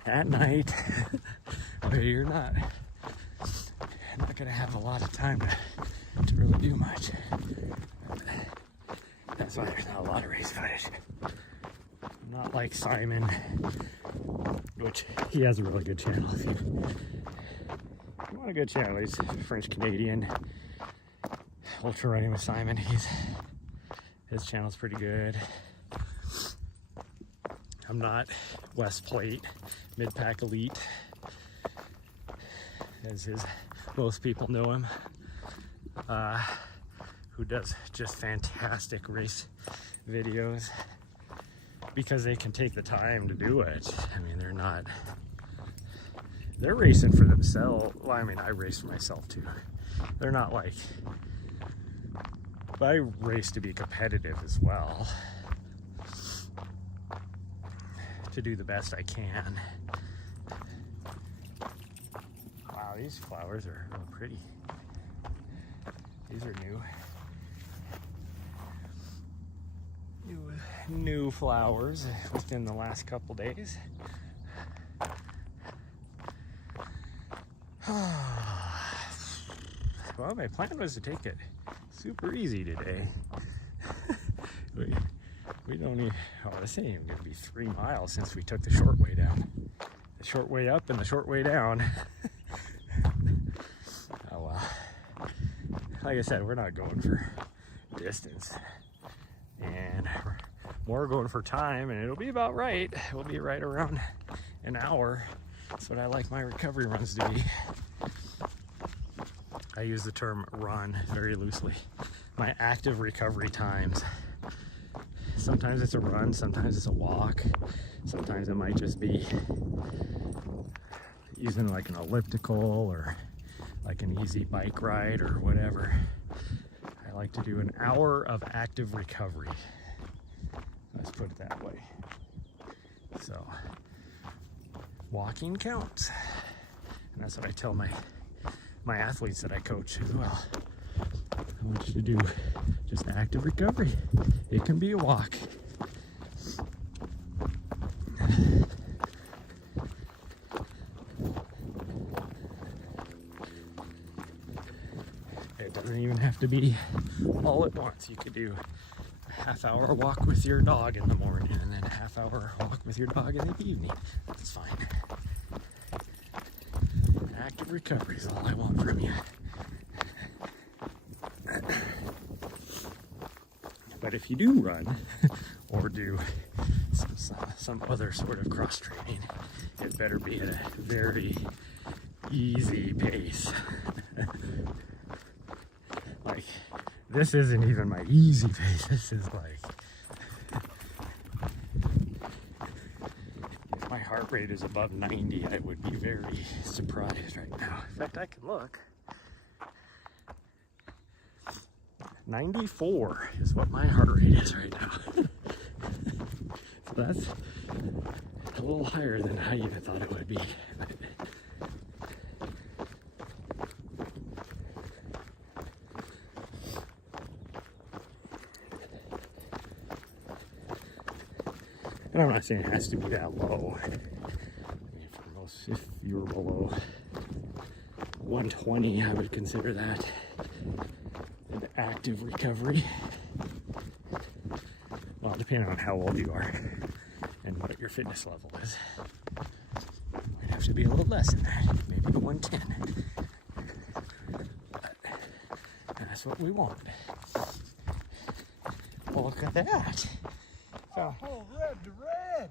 at night. But you're not gonna have a lot of time to really do much. That's why there's not a lot of race footage. Not like Simon, which he has a really good channel. If you want a good channel, he's French Canadian ultra running with Simon. His channel's pretty good. I'm not West Plate, mid-pack elite, as most people know him, who does just fantastic race videos because they can take the time to do it. I mean, they're racing for themselves. Well, I mean, I race for myself too. They're not like, but I race to be competitive as well, to do the best I can. Wow, these flowers are real pretty. These are new flowers within the last couple days. Well, my plan was to take it super easy today. We don't even, this ain't even gonna be 3 miles since we took the short way down. The short way up and the short way down. Oh well. Like I said, we're not going for distance. And more going for time, and it'll be about right. We'll be right around an hour. That's what I like my recovery runs to be. I use the term run very loosely. My active recovery times. Sometimes it's a run, sometimes it's a walk, sometimes it might just be using like an elliptical or like an easy bike ride or whatever. I like to do an hour of active recovery. Let's put it that way. So, walking counts. And that's what I tell my athletes that I coach as well. I want you to do just active recovery. It can be a walk. It doesn't even have to be all at once. You could do a half-hour walk with your dog in the morning and then a half-hour walk with your dog in the evening. That's fine. Active recovery is all I want from you. But if you do run or do some other sort of cross training, it better be at a very easy pace. Like, this isn't even my easy pace. This is like, if my heart rate is above 90, I would be very surprised right now. In fact, I can look. 94 is what my heart rate is right now. So that's a little higher than I even thought it would be. And I'm not saying it has to be that low. I mean, for most, if you were below 120, I would consider that an active recovery. Well, depending on how old you are and what your fitness level is. It might have to be a little less than that, maybe 110. But that's what we want. Well, look at that. Oh, red to red.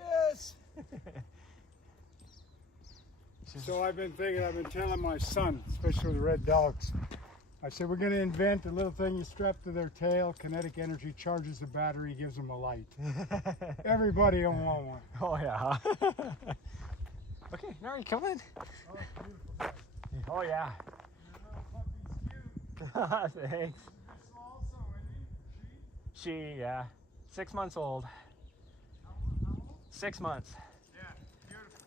Yes. So I've been telling my son, especially with the red dogs, I said, we're going to invent a little thing you strap to their tail. Kinetic energy charges the battery, gives them a light. Everybody will want one. Oh, yeah. Okay, now are you coming? Oh, it's beautiful. Oh, yeah. Your little puppy's cute. Thanks. This also, isn't he? She, yeah. 6 months old. How old? 6 months. Yeah, beautiful.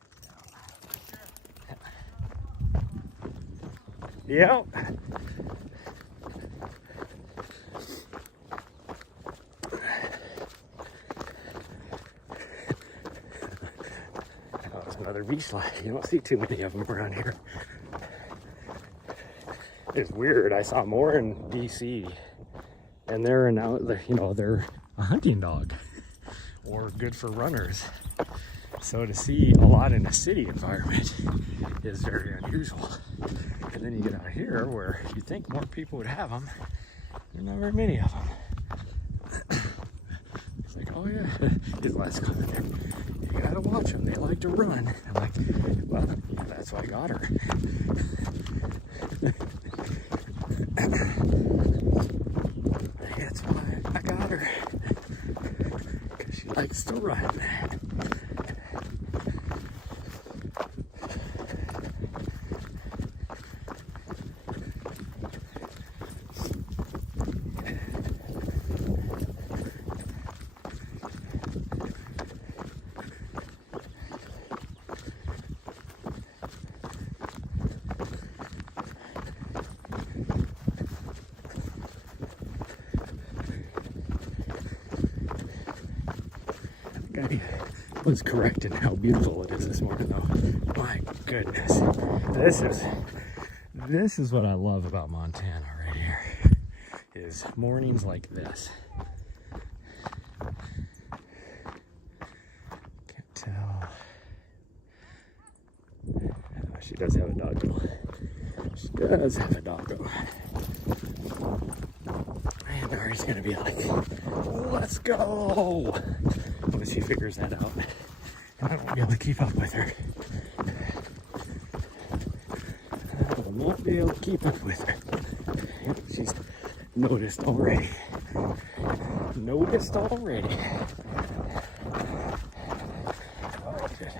Yep. That was another V-slide. You don't see too many of them around here. It's weird. I saw more in DC, and they're now, they're a hunting dog or good for runners. So to see a lot in a city environment is very unusual. And then you get out here where you think more people would have them. There are not very many of them. It's like, oh yeah, his last comment there. You gotta watch them, they like to run. I'm like, well, yeah, that's why I got her. That's why I got her. Because she likes to run. I was correct in how beautiful it is this morning, though. My goodness, this is what I love about Montana right here. Is mornings like this. Can't tell. She does have a doggo. She does have a doggo. Man. And Nari's gonna be like, let's go. When she figures that out, I won't be able to keep up with her. I won't be able to keep up with her. She's noticed already. Noticed already. Oh, good.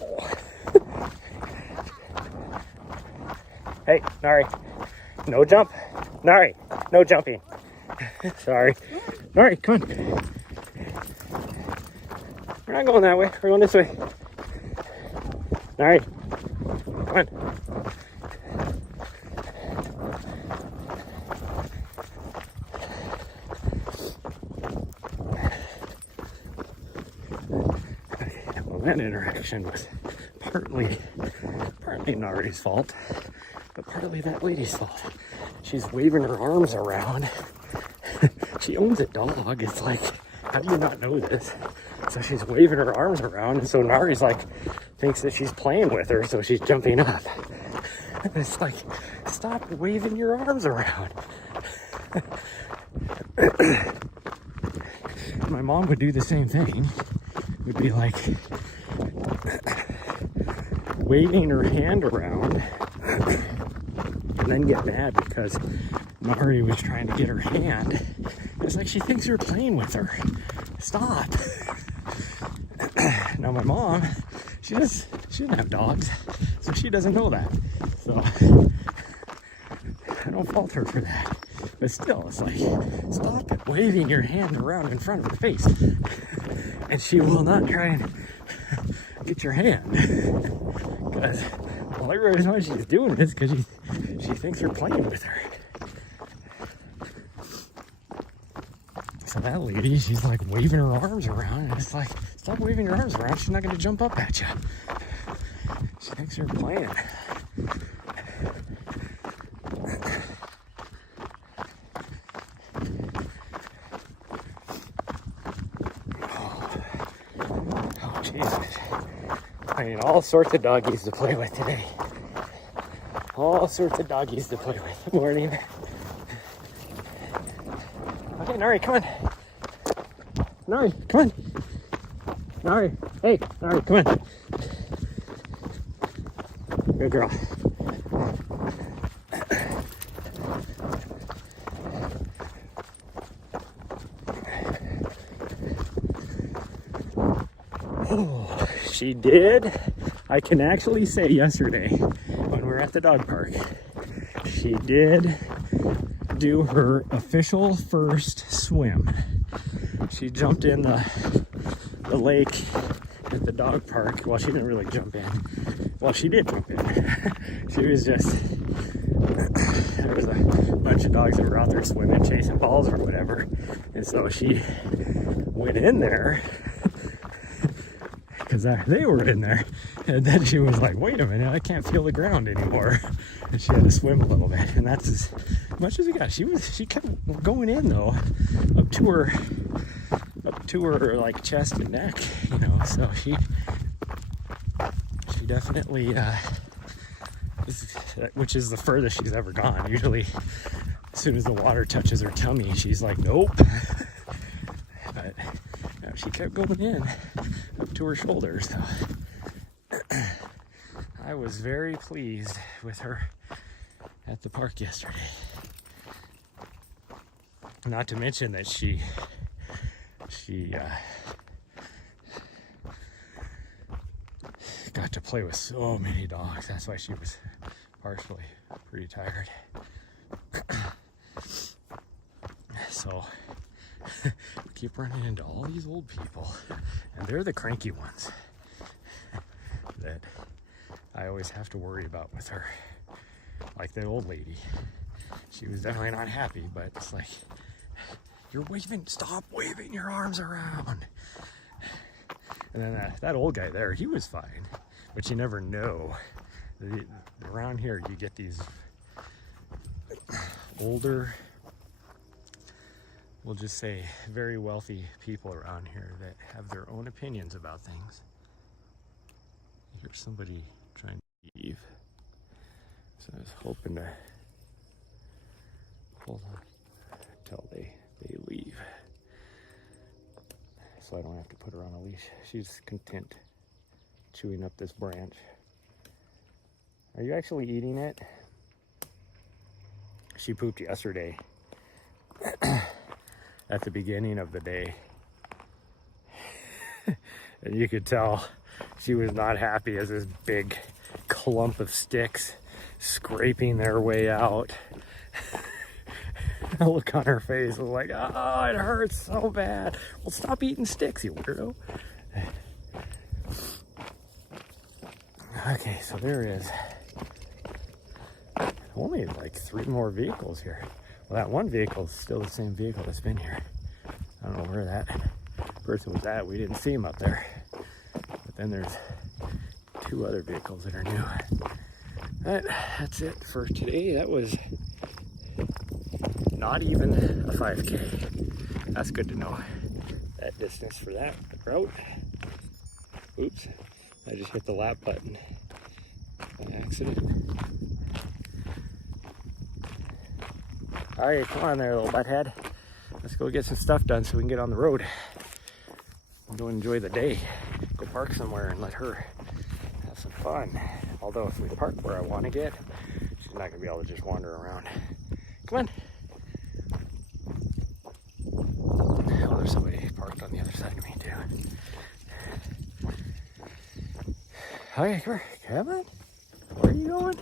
Oh. Hey, Nari. No jump. Nari, no jumping. Sorry. Nari, come on. We're not going that way. We're going this way. Nari, come on. Well, that interaction was partly Nari's fault, but partly that lady's fault. She's waving her arms around. She owns a dog. It's like, how do you not know this? So she's waving her arms around, and so Nari's like, thinks that she's playing with her, so she's jumping up. And it's like, stop waving your arms around. My mom would do the same thing. Would be like waving her hand around and then get mad because Nari was trying to get her hand. It's like she thinks you're playing with her. Stop. Now my mom, she doesn't have dogs, so she doesn't know that. So I don't fault her for that. But still, it's like, stop it waving your hand around in front of her face. And she will not try and get your hand. Because the only reason why she's doing this is because she thinks you're playing with her. So that lady, she's like waving her arms around, and it's like, stop waving your arms around, she's not going to jump up at you. She thinks you're playing. Oh, Jesus. I mean, all sorts of doggies to play with today. All sorts of doggies to play with. Morning. Okay, Nari, come on. Nari, come on. Nari, hey, Nari, come on. Good girl. Oh, she did. I can actually say yesterday when we were at the dog park, she did do her official first swim. She jumped in the lake at the dog park. Well, she didn't really jump in. Well, she did jump in. She was just, there was a bunch of dogs that were out there swimming, chasing balls or whatever. And so she went in there because they were in there. And then she was like, wait a minute, I can't feel the ground anymore. And she had to swim a little bit. And that's as much as we got. She kept going in though, up to her like chest and neck, you know. So she definitely which is the furthest she's ever gone. Usually as soon as the water touches her tummy, she's like, nope. But you know, she kept going in up to her shoulders. So I was very pleased with her at the park yesterday. Not to mention that she got to play with so many dogs. That's why she was partially pretty tired. So we keep running into all these old people, and they're the cranky ones that I always have to worry about with her. Like the old lady, she was definitely not happy, but it's like, you're waving, stop waving your arms around. And then that old guy there, he was fine, but you never know. Around here, you get these older, we'll just say very wealthy people around here that have their own opinions about things. Here's somebody trying to leave. So I was hoping to, hold on. till they leave. So I don't have to put her on a leash. She's content chewing up this branch. Are you actually eating it? She pooped yesterday at the beginning of the day. And you could tell she was not happy as this big clump of sticks scraping their way out. The look on her face was like, oh, it hurts so bad. Well, stop eating sticks, you weirdo. Okay, so there is only like 3 more vehicles here. Well, that one vehicle is still the same vehicle that's been here. I don't know where that person was at. We didn't see him up there. But then there's 2 other vehicles that are new. That's it for today. That was not even a 5K. That's good to know. That distance for that route. Oops, I just hit the lap button by accident. All right, come on there, little butthead. Let's go get some stuff done so we can get on the road and go enjoy the day. Go park somewhere and let her have some fun. Although if we park where I want to get, she's not gonna be able to just wander around. Come on. Oh, there's somebody parked on the other side of me too. Okay, come on. Where are you going?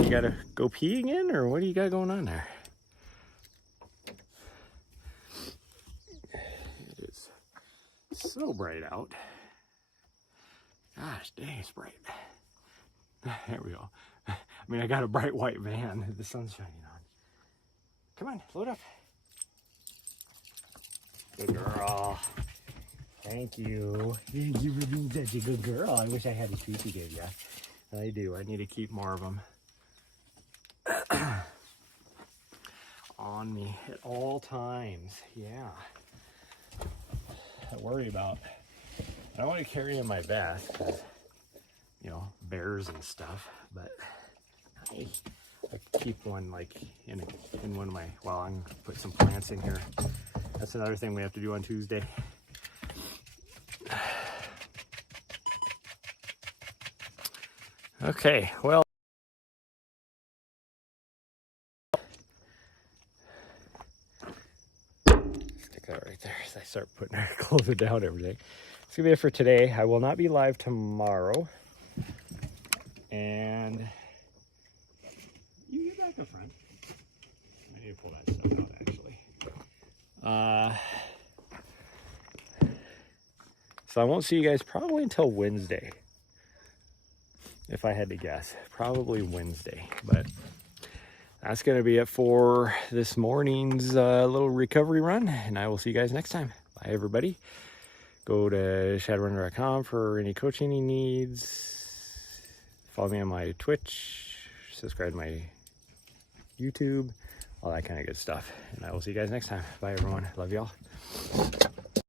You gotta go pee again, or what do you got going on there? It is so bright out. Gosh, dang, it's bright. There we go. I mean, I got a bright white van that the sun's shining on. Come on, load up. Good girl. Thank you. Thank you for being such a good girl. I wish I had a treat to give you. I do. I need to keep more of them on me at all times. Yeah. I worry about. I don't want to carry in my vest because, you know, bears and stuff. But I keep one like in one of my. Well, I'm gonna put some plants in here. That's another thing we have to do on Tuesday. Okay, well. Stick that right there as I start putting her closer down everything. That's gonna be it for today. I will not be live tomorrow. And you get back up front. I need to pull that stuff out actually. So I won't see you guys probably until Wednesday. If I had to guess, probably Wednesday. But that's going to be it for this morning's little recovery run. And I will see you guys next time. Bye, everybody. Go to shadowrunner.com for any coaching he needs. Follow me on my Twitch. Subscribe to my YouTube. All that kind of good stuff. And I will see you guys next time. Bye, everyone. Love y'all.